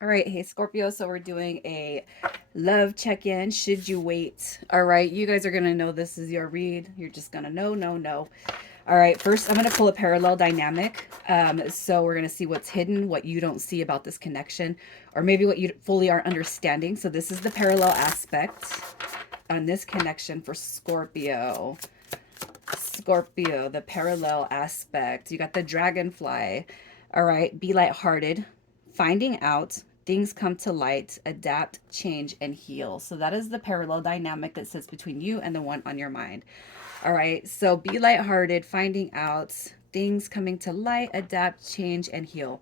All right, hey Scorpio, so we're doing a love check-in. Should you wait? All right, you guys are gonna know this is your read. You're just gonna know. All right, first I'm gonna pull a parallel dynamic. So we're gonna see what's hidden, what you don't see about this connection, or maybe what you fully aren't understanding. So this is the parallel aspect on this connection for Scorpio. Scorpio, the parallel aspect. You got the dragonfly. All right, be lighthearted. Finding out, things come to light, adapt, change, and heal. So that is the parallel dynamic that sits between you and the one on your mind. All right, so be lighthearted, finding out, things coming to light, adapt, change, and heal.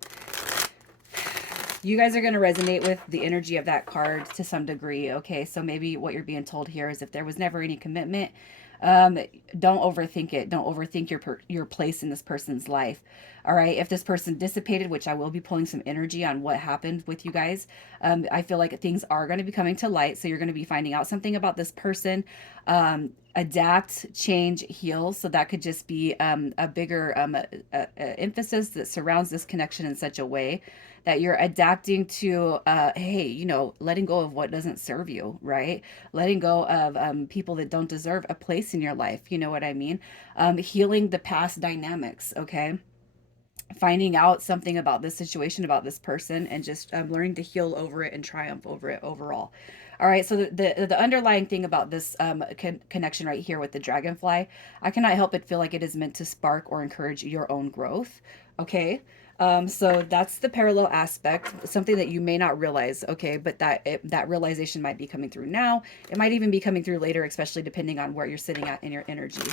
You guys are going to resonate with the energy of that card to some degree. Okay, so maybe what you're being told here is if there was never any commitment, um, don't overthink it. Don't overthink your place in this person's life. All right, if this person dissipated, which I will be pulling some energy on what happened with you guys, I feel like things are going to be coming to light. So you're going to be finding out something about this person. Adapt, change, heal. So that could just be a bigger emphasis that surrounds this connection in such a way that you're adapting to, hey, letting go of what doesn't serve you, right? Letting go of people that don't deserve a place in your life. You know what I mean? Healing the past dynamics, okay? Finding out something about this situation, about this person, and just learning to heal over it and triumph over it overall. All right, so the underlying thing about this connection right here with the dragonfly, I cannot help but feel like it is meant to spark or encourage your own growth. Okay, so that's the parallel aspect, something that you may not realize. Okay, but that realization might be coming through now. It might even be coming through later, especially depending on where you're sitting at in your energy.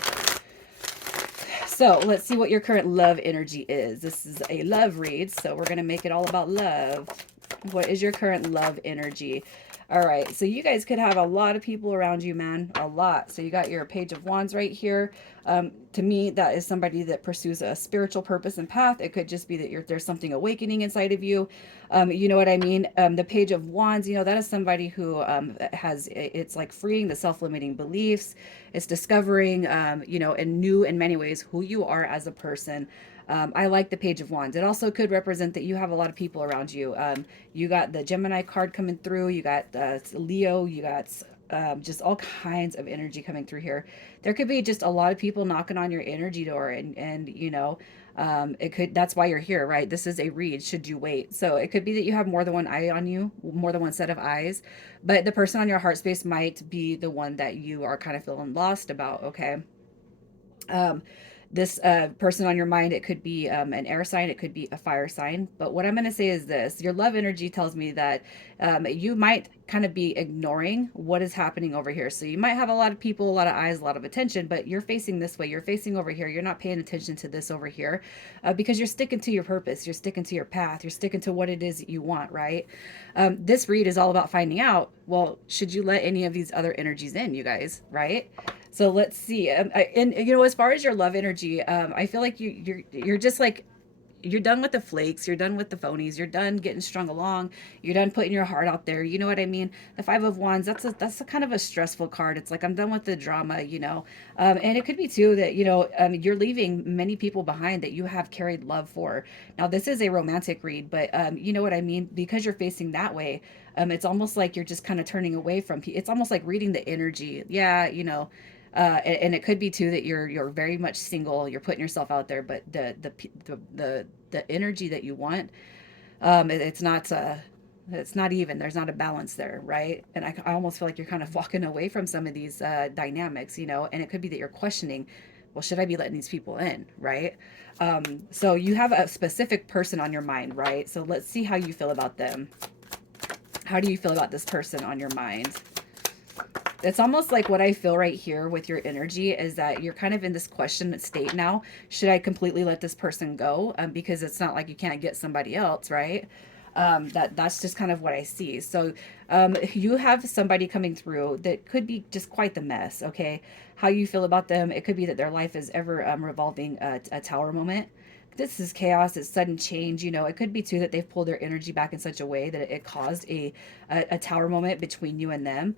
So let's see what your current love energy is. This is a love read, so we're going to make it all about love. What is your current love energy? All right, so you guys could have a lot of people around you, man. A lot. So you got your Page of Wands right here. To me, that is somebody that pursues a spiritual purpose and path. It could just be that there's something awakening inside of you. You know what I mean? The Page of Wands, that is somebody who it's like freeing the self-limiting beliefs. It's discovering, in new in many ways who you are as a person. I like the Page of Wands. It also could represent that you have a lot of people around you. You got the Gemini card coming through. You got Leo. You got just all kinds of energy coming through here. There could be just a lot of people knocking on your energy door, and it could. That's why you're here, right? This is a read. Should you wait? So it could be that you have more than one eye on you, more than one set of eyes, but the person on your heart space might be the one that you are kind of feeling lost about. Okay. Um, this person on your mind, it could be an air sign, it could be a fire sign. But what I'm going to say is this: your love energy tells me that you might kind of be ignoring what is happening over here. So you might have a lot of people, a lot of eyes, a lot of attention, but you're facing this way, you're facing over here, you're not paying attention to this over here because you're sticking to your purpose, you're sticking to your path, you're sticking to what it is that you want, right? This read is all about finding out, well, should you let any of these other energies in, you guys, right? So let's see. And as far as your love energy, I feel like you're just like you're done with the flakes, you're done with the phonies, you're done getting strung along, you're done putting your heart out there. You know what I mean? The Five of Wands, that's a kind of a stressful card. It's like I'm done with the drama. And it could be too that you're leaving many people behind that you have carried love for. Now this is a romantic read, but you know what I mean? Because you're facing that way, it's almost like you're just kind of turning away from people. It's almost like reading the energy. Yeah, and it could be too that you're very much single. You're putting yourself out there, but the energy that you want, it's not. It's not even. There's not a balance there, right? And I almost feel like you're kind of walking away from some of these dynamics. And it could be that you're questioning, well, should I be letting these people in, right? So you have a specific person on your mind, right? So let's see how you feel about them. How do you feel about this person on your mind? It's almost like what I feel right here with your energy is that you're kind of in this question state now. Should I completely let this person go? Because it's not like you can't get somebody else, right? That's just kind of what I see. So you have somebody coming through that could be just quite the mess. Okay, how you feel about them? It could be that their life is ever revolving a tower moment. This is chaos, it's sudden change. It could be too that they've pulled their energy back in such a way that it caused a tower moment between you and them.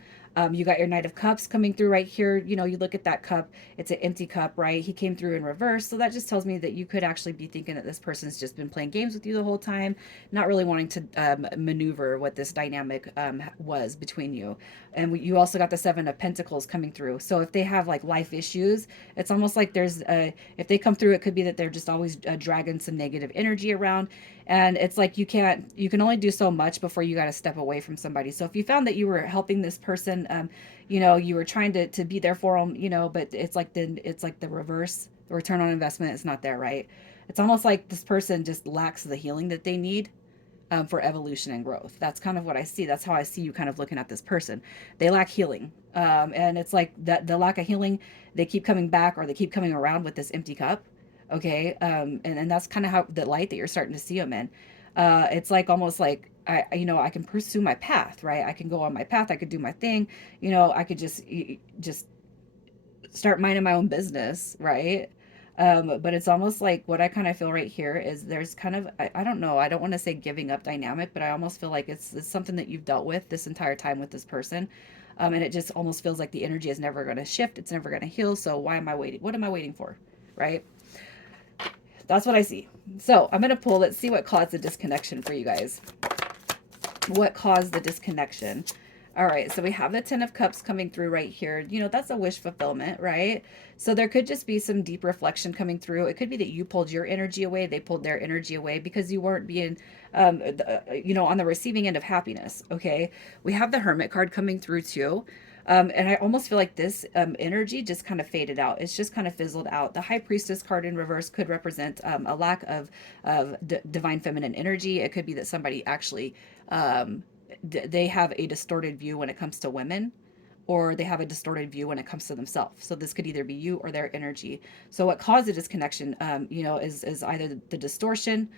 You got your Knight of Cups coming through right here. You know, you look at that cup, it's an empty cup, right? He came through in reverse. So that just tells me that you could actually be thinking that this person's just been playing games with you the whole time, not really wanting to maneuver what this dynamic was between you. And you also got the Seven of Pentacles coming through. So if they have like life issues, it's almost like if they come through, it could be that they're just always dragging some negative energy around. And it's like you can only do so much before you got to step away from somebody. So if you found that you were helping this person, you know, you were trying to be there for them, you know, but it's like the reverse. The return on investment is not there, right? It's almost like this person just lacks the healing that they need for evolution and growth. That's kind of what I see. That's how I see you kind of looking at this person. They lack healing. And it's like that the lack of healing, they keep coming back or they keep coming around with this empty cup. Okay. And that's kind of how the light that you're starting to see them in. It's like almost like you know, I can pursue my path, right? I can go on my path. I could do my thing. You know, I could just start minding my own business, right? But it's almost like what I kind of feel right here is there's kind of, I don't know, I don't want to say giving up dynamic, but I almost feel like it's something that you've dealt with this entire time with this person. And it just almost feels like the energy is never going to shift. It's never going to heal. So why am I waiting? What am I waiting for? Right? That's what I see. So I'm going to pull, let's see what caused the disconnection for you guys. What caused the disconnection? All right, so we have the Ten of Cups coming through right here. You know, that's a wish fulfillment, right? So there could just be some deep reflection coming through. It could be that you pulled your energy away, they pulled their energy away because you weren't being, you know, on the receiving end of happiness, okay? We have the Hermit card coming through too. And I almost feel like this energy just kind of faded out. It's just kind of fizzled out. The High Priestess card in reverse could represent a lack of divine feminine energy. It could be that somebody actually they have a distorted view when it comes to women, or they have a distorted view when it comes to themselves. So this could either be you or their energy. So what caused the disconnection, you know, is either the distortion,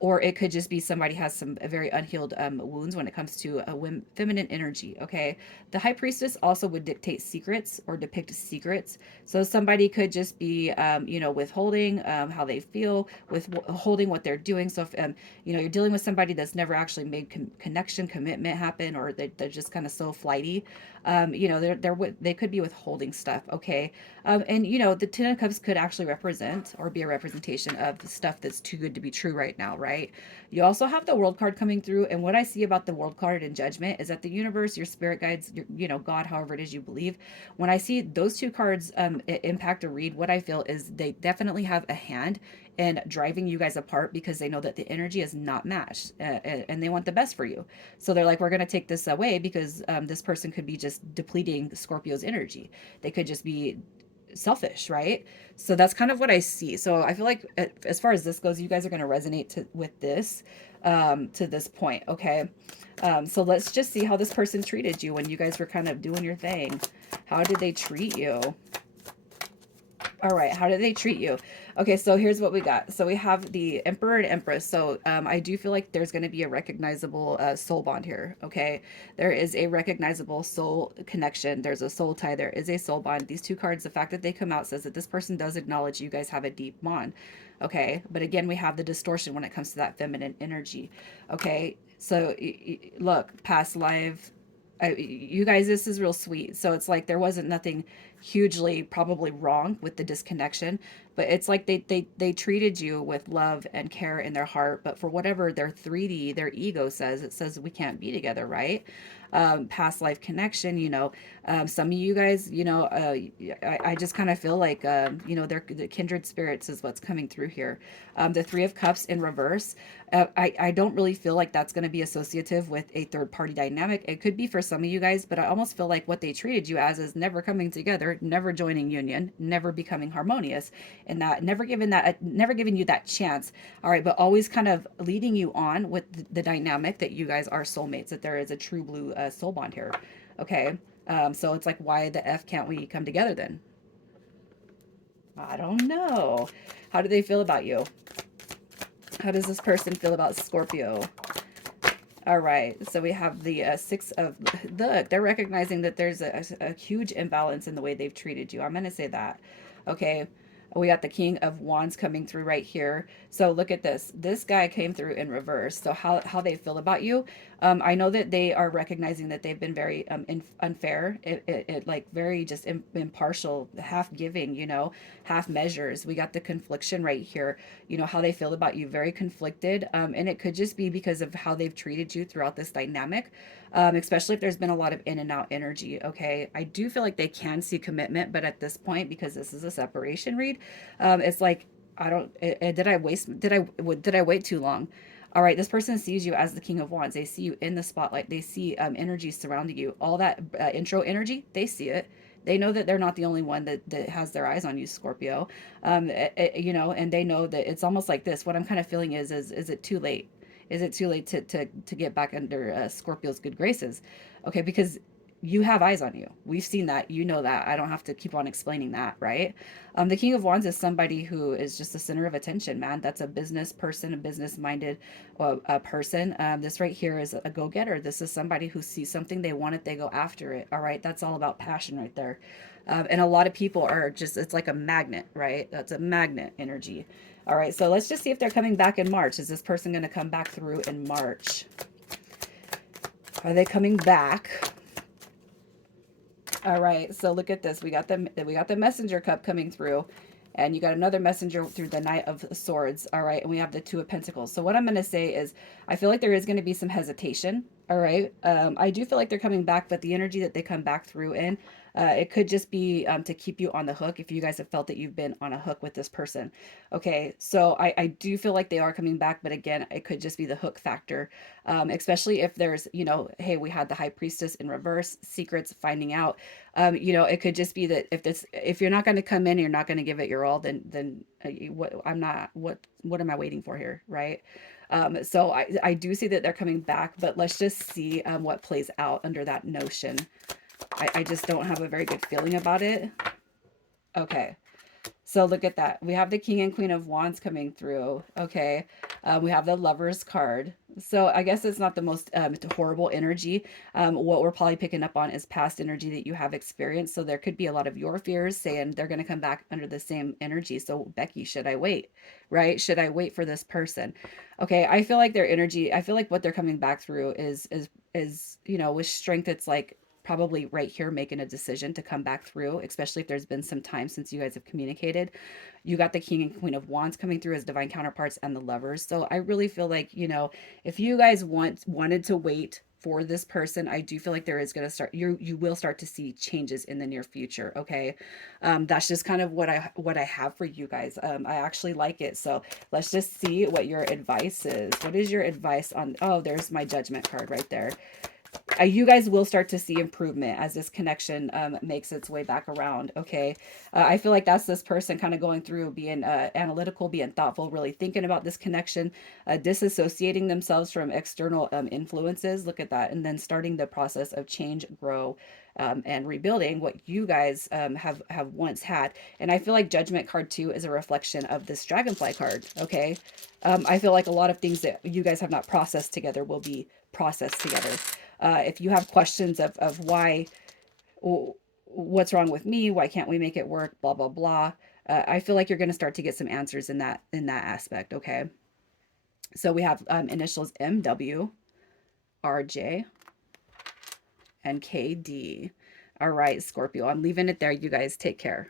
or it could just be somebody has some very unhealed wounds when it comes to a feminine energy. Okay, the High Priestess also would dictate secrets or depict secrets. So somebody could just be, you know, withholding how they feel, withholding what they're doing. So if you know, you're dealing with somebody that's never actually made connection, commitment happen, or they're just kind of so flighty. You know, they could be withholding stuff. Okay, and you know, the Ten of Cups could actually represent or be a representation of the stuff that's too good to be true right now, right? You also have the World card coming through, and what I see about the World card in Judgment is that the universe, your spirit guides, you know, God, however it is you believe. When I see those two cards impact a read, what I feel is they definitely have a hand in driving you guys apart because they know that the energy is not matched, and they want the best for you. So they're like, we're going to take this away because this person could be just depleting Scorpio's energy. They could just be selfish, right? So that's kind of what I see. So I feel like as far as this goes, you guys are going to resonate with this to this point. Okay. So let's just see how this person treated you when you guys were kind of doing your thing. How did they treat you? All right, how did they treat you? Okay, so here's what we got. So we have the Emperor and Empress. So I do feel like there's going to be a recognizable soul bond here, okay? There is a recognizable soul connection. There's a soul tie. There is a soul bond. These two cards, the fact that they come out says that this person does acknowledge you guys have a deep bond, okay? But again, we have the distortion when it comes to that feminine energy, okay? So look, past life, you guys, this is real sweet. So it's like there wasn't nothing hugely probably wrong with the disconnection, but it's like they treated you with love and care in their heart, but for whatever their 3D, their ego says, it says we can't be together, right? Past life connection, you know, some of you guys, you know, I just kind of feel like, you know, the kindred spirits is what's coming through here. The Three of Cups in reverse. I don't really feel like that's going to be associative with a third party dynamic. It could be for some of you guys, but I almost feel like what they treated you as is never coming together, never joining union, never becoming harmonious, and that never giving you that chance. All right, but always kind of leading you on with the dynamic that you guys are soulmates, that there is a true blue soul bond here. Okay, so it's like, why the F can't we come together then? I don't know. How do they feel about you? How does this person feel about Scorpio? All right, so we have the Six of, look, they're recognizing that there's a huge imbalance in the way they've treated you. I'm going to say that. Okay, We got the King of Wands coming through right here. So look at this. This guy came through in reverse. So how they feel about you. I know that they are recognizing that they've been very unfair. It like very just impartial, half giving, half measures. We got the confliction right here. How they feel about you, very conflicted. And it could just be because of how they've treated you throughout this dynamic, especially if there's been a lot of in and out energy. Okay. I do feel like they can see commitment, but at this point, because this is a separation read, it's like, I don't, did I waste, did I wait too long? All right, this person sees you as the King of Wands. They see you in the spotlight. They see energy surrounding you. All that intro energy, they see it. They know that they're not the only one that has their eyes on you, Scorpio. And they know that it's almost like this. What I'm kind of feeling is it too late? Is it too late to get back under Scorpio's good graces? Okay, because you have eyes on you. We've seen that. You know that. I don't have to keep on explaining that, right? The King of Wands is somebody who is just the center of attention, man. That's a business person, a business minded person. This right here is a go getter. This is somebody who sees something, they want it, they go after it. All right. That's all about passion right there. And a lot of people are just, it's like a magnet, right? That's a magnet energy. All right. So let's just see if they're coming back in March. Is this person going to come back through in March? Are they coming back? All right, so look at this. We got the messenger cup coming through, and you got another messenger through the Knight of Swords. All right, and we have the Two of Pentacles. So what I'm going to say is, I feel like there is going to be some hesitation. All right, I do feel like they're coming back, but the energy that they come back through in, it could just be to keep you on the hook if you guys have felt that you've been on a hook with this person. Okay, so I do feel like they are coming back, but again, it could just be the hook factor, especially if there's, hey, we had the High Priestess in reverse, secrets, finding out. It could just be that if you're not going to come in, you're not going to give it your all, then what am I waiting for here, right? So I do see that they're coming back, but let's just see what plays out under that notion. I just don't have a very good feeling about it. Okay. So look at that. We have the King and Queen of Wands coming through. Okay. We have the Lover's card. So I guess it's not the most horrible energy. What we're probably picking up on is past energy that you have experienced. So there could be a lot of your fears saying they're going to come back under the same energy. So Becki, should I wait? Right? Should I wait for this person? Okay. I feel like their energy, I feel like what they're coming back through is, with strength. It's like, probably right here making a decision to come back through, especially if there's been some time since you guys have communicated. You got the King and Queen of Wands coming through as divine counterparts and the Lovers. So I really feel like, if you guys wanted to wait for this person, I do feel like there is going to start, you will start to see changes in the near future. Okay. That's just kind of what I have for you guys. I actually like it. So let's just see what your advice is. What is your advice on, oh, there's my Judgment card right there. You guys will start to see improvement as this connection makes its way back around. Okay. I feel like that's this person kind of going through being analytical, being thoughtful, really thinking about this connection, disassociating themselves from external influences. Look at that. And then starting the process of change, grow, and rebuilding what you guys have once had. And I feel like Judgment card 2 is a reflection of this Dragonfly card. Okay. I feel like a lot of things that you guys have not processed together will be processed together. If you have questions of why, what's wrong with me, why can't we make it work, blah blah blah, I feel like you're going to start to get some answers in that aspect. Okay, so we have initials MW, RJ, and KD. All right, Scorpio, I'm leaving it there. You guys take care.